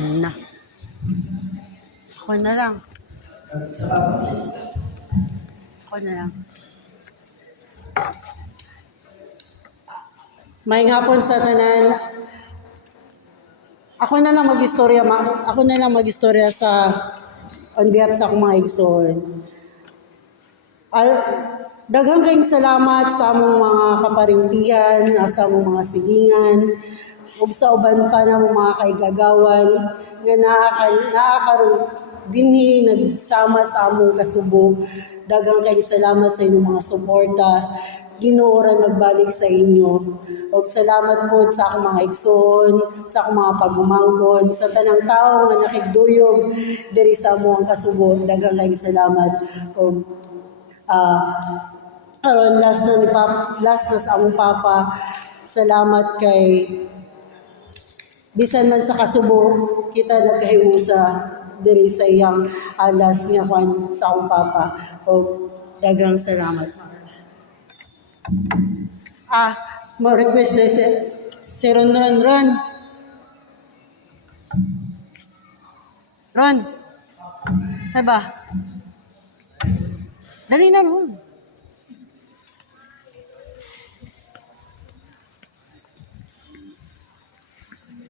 Na. Ako na lang. Ako na lang. Maayong hapon sa tanan. Ako na lang mag-istorya sa on behalf sa akong mga igsoon. Daghang kayong salamat sa among mga kaparintihan, sa among mga silingan, ug sa uban pa na mga kaigagawan nga naakaron dinhi nagsama sa among kasubo. Daghang kayong salamat sa inyong mga suporta. Ginoo ra magbalik sa inyo. Ug salamat po sa akong mga igsoon, sa akong mga pagumangkon, sa tanang tawo nga nakigduyog diri sa among kasubo. Daghang kayong salamat. Ug karon last na sa among papa. Salamat kay bisan man sa kasubo kita nagkahiusa diri sa iyang alas nga kwan sa akong papa. O daghang salamat. Mo request na si Ron. Ron. Diba? Dali na Ron.